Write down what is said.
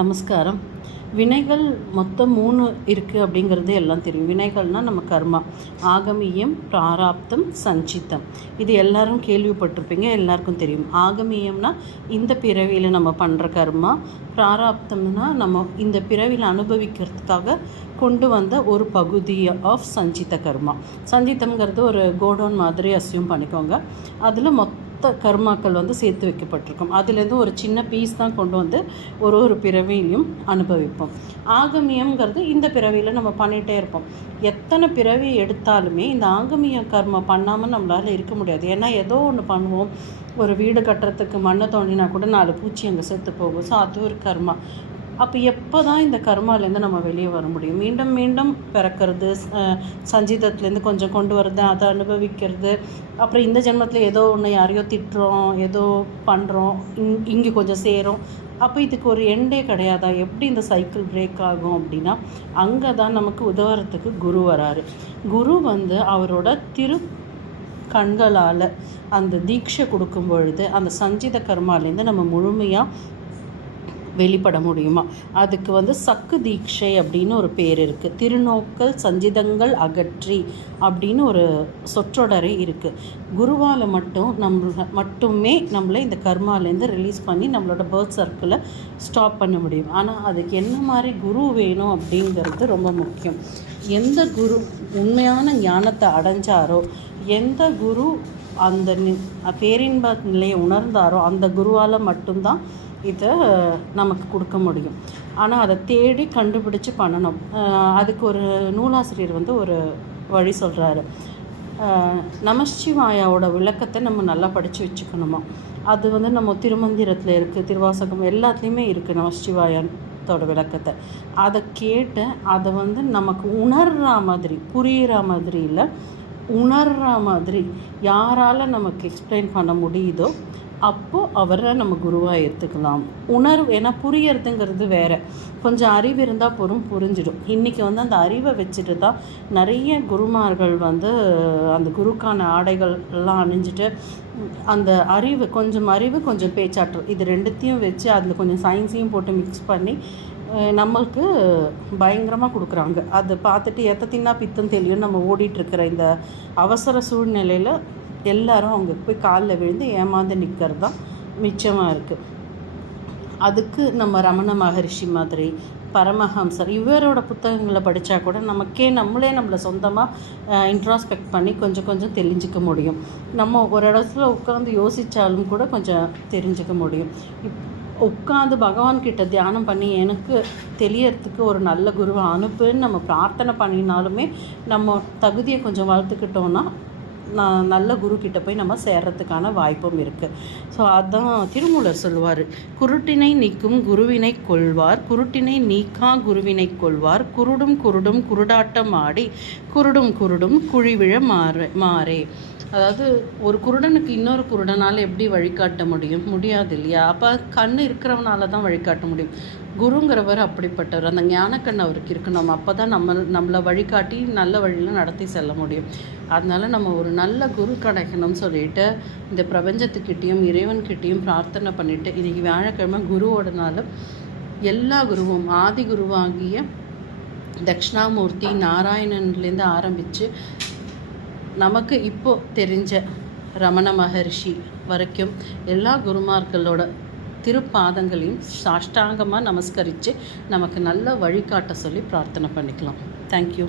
நமஸ்காரம். வினைகள் மொத்தம் 3 இருக்குது அப்படிங்கிறது எல்லாம் தெரியும். வினைகள்னால் நம்ம கர்மா, ஆகமியம், பிராராப்தம், சஞ்சித்தம். இது எல்லாரும் கேள்விப்பட்டிருப்பீங்க, எல்லாருக்கும் தெரியும். ஆகமியம்னா இந்த பிறவியில் நம்ம பண்ணுற கர்மா, பிராராப்தம்னா நம்ம இந்த பிறவியில் அனுபவிக்கிறதுக்காக கொண்டு வந்த ஒரு பகுதி ஆஃப் சஞ்சித்த கர்மா. சஞ்சித்தம்ங்கிறது ஒரு கோடவுன் மாதிரி அசியூம் பண்ணிக்கோங்க. அதில் கர்மாக்கள் சேர்த்து வைக்கப்பட்டிருக்கும். அதுலேருந்து ஒரு சின்ன பீஸ் தான் கொண்டு வந்து ஒரு பிறவியிலையும் அனுபவிப்போம். ஆகமியம்ங்கிறது இந்த பிறவியில் நம்ம பண்ணிகிட்டே இருப்போம். எத்தனை பிறவி எடுத்தாலுமே இந்த ஆகமிய கர்மா பண்ணாமல் நம்மளால் இருக்க முடியாது. ஏன்னா ஏதோ ஒன்று பண்ணுவோம். ஒரு வீடு கட்டுறதுக்கு மண்ணை தோண்டினா கூட 4 பூச்சி அங்கே செத்து போகும். ஸோ அது ஒரு கர்மா. அப்போ எப்போ தான் இந்த கர்மாலேருந்து நம்ம வெளியே வர முடியும்? மீண்டும் மீண்டும் பிறக்கிறது, சஞ்சிதத்துலேருந்து கொஞ்சம் கொண்டு வரது, அதை அனுபவிக்கிறது, அப்புறம் இந்த ஜென்மத்தில் ஏதோ ஒன்று யாரையோ திட்டுறோம், ஏதோ பண்ணுறோம், இங்கே கொஞ்சம் சேரும். அப்போ இதுக்கு ஒரு எண்டே கிடையாதா? எப்படி இந்த சைக்கிள் பிரேக் ஆகும் அப்படின்னா, அங்கே தான் நமக்கு உதவுறதுக்கு குரு வராரு. குரு அவரோட கண்களால் அந்த தீட்சை கொடுக்கும் பொழுது அந்த சஞ்சித கர்மாலேருந்து நம்ம முழுமையாக வெளிப்பட முடியுமா? அதுக்கு சக்கு தீட்சை அப்படின்னு ஒரு பேர் இருக்குது. திருநோக்கல் சஞ்சிதங்கள் அகற்றி அப்படின்னு ஒரு சொற்றொடரே இருக்குது. குருவால் மட்டுமே நம்மளை இந்த கர்மாலேருந்து ரிலீஸ் பண்ணி நம்மளோட பர்த் சர்க்கிளை ஸ்டாப் பண்ண முடியும். ஆனால் அதுக்கு என்ன மாதிரி குரு வேணும் அப்படிங்கிறது ரொம்ப முக்கியம். எந்த குரு உண்மையான ஞானத்தை அடைஞ்சாரோ, எந்த குரு அந்த பேரின்ப நிலையை உணர்ந்தாரோ அந்த குருவால் மட்டும்தான் இதை நமக்கு கொடுக்க முடியும். ஆனால் அதை தேடி கண்டுபிடிச்சி பண்ணணும். அதுக்கு ஒரு நூலாசிரியர் ஒரு வழி சொல்கிறாரு. நமசிவாயாவோட விளக்கத்தை நம்ம நல்லா படித்து வச்சுக்கணுமா. அது நம்ம திருமந்திரத்தில் இருக்குது, திருவாசகம் எல்லாத்துலேயுமே இருக்குது. நமசிவாயத்தோட விளக்கத்தை அதை கேட்டு அதை நமக்கு உணர்கிற மாதிரி, புரிகிற மாதிரி இல்லை, உணர்கிற மாதிரி யாரால் நமக்கு எக்ஸ்பிளைன் பண்ண முடியுதோ அப்போது அவரை நம்ம குருவாக ஏற்றுக்கலாம். உணர்வு ஏன்னா புரியறதுங்கிறது வேறு. கொஞ்சம் அறிவு இருந்தால் புரிஞ்சிடும். இன்றைக்கி அந்த அறிவை வச்சுட்டு தான் நிறைய குருமார்கள் அந்த குருக்கான ஆடைகள் எல்லாம் அணிஞ்சிட்டு அந்த அறிவு கொஞ்சம் பேச்சாற்றல் இது ரெண்டுத்தையும் வச்சு அதில் கொஞ்சம் சயின்ஸையும் போட்டு மிக்ஸ் பண்ணி நம்மளுக்கு பயங்கரமாக கொடுக்குறாங்க. அதை பார்த்துட்டு எத்த தின்னா பித்தம் தெரியும். நம்ம ஓடிட்டுருக்கிற இந்த அவசர சூழ்நிலையில் எல்லாரும் அவங்க போய் காலில் விழுந்து ஏமாந்து நிற்கிறது தான் மிச்சமாக இருக்குது. அதுக்கு நம்ம ரமண மகரிஷி மாதிரி, பரமஹம்சர் இவரோட புத்தகங்களை படித்தா கூட நம்மளை சொந்தமாக இன்ட்ராஸ்பெக்ட் பண்ணி கொஞ்சம் தெரிஞ்சிக்க முடியும். நம்ம ஒரு இடத்துல உட்காந்து யோசித்தாலும் கூட கொஞ்சம் தெரிஞ்சிக்க முடியும். உட்காந்து பகவான்கிட்ட தியானம் பண்ணி எனக்கு தெரியறதுக்கு ஒரு நல்ல குருவை அனுப்புன்னு நம்ம பிரார்த்தனை பண்ணினாலுமே நம்ம தகுதியை கொஞ்சம் வளர்த்துக்கிட்டோன்னா நல்ல குரு கிட்ட போய் நம்ம சேர்றதுக்கான வாய்ப்பும் இருக்குது. ஸோ அதுதான் திருமூலர் சொல்லுவார். குருட்டினை நீக்கும் குருவினை கொள்வார், குருட்டினை நீக்கா குருவினை கொள்வார், குருடும் குருடாட்டம் ஆடி குருடும் குழிவிழ மாறே. அதாவது ஒரு குருடனுக்கு இன்னொரு குருடனால் எப்படி வழிகாட்ட முடியாது இல்லையா? அப்போ கண் இருக்கிறவனால தான் வழிகாட்ட முடியும். குருங்கிறவர் அப்படிப்பட்டவர். அந்த ஞானக்கண் அவருக்கு இருக்கணும். அப்போ தான் நம்மளை வழிகாட்டி நல்ல வழியில் நடத்தி செல்ல முடியும். அதனால் நம்ம ஒரு நல்ல குரு கிடைக்கணும்னு சொல்லிட்டு இந்த பிரபஞ்சத்துக்கிட்டேயும் இறைவன்கிட்டையும் பிரார்த்தனை பண்ணிவிட்டு, இன்றைக்கி வியாழக்கிழமை குருவோட நாள், எல்லா குருவும் ஆதி குருவாகிய தட்சிணாமூர்த்தி நாராயணன்லேருந்து ஆரம்பித்து நமக்கு இப்போது தெரிஞ்ச ரமண மகரிஷி வரைக்கும் எல்லா குருமார்களோட திருப்பாதங்களையும் சாஷ்டாங்கமாக நமஸ்கரித்து நமக்கு நல்ல வழிகாட்ட சொல்லி பிரார்த்தனை பண்ணிக்கலாம். தேங்க்யூ.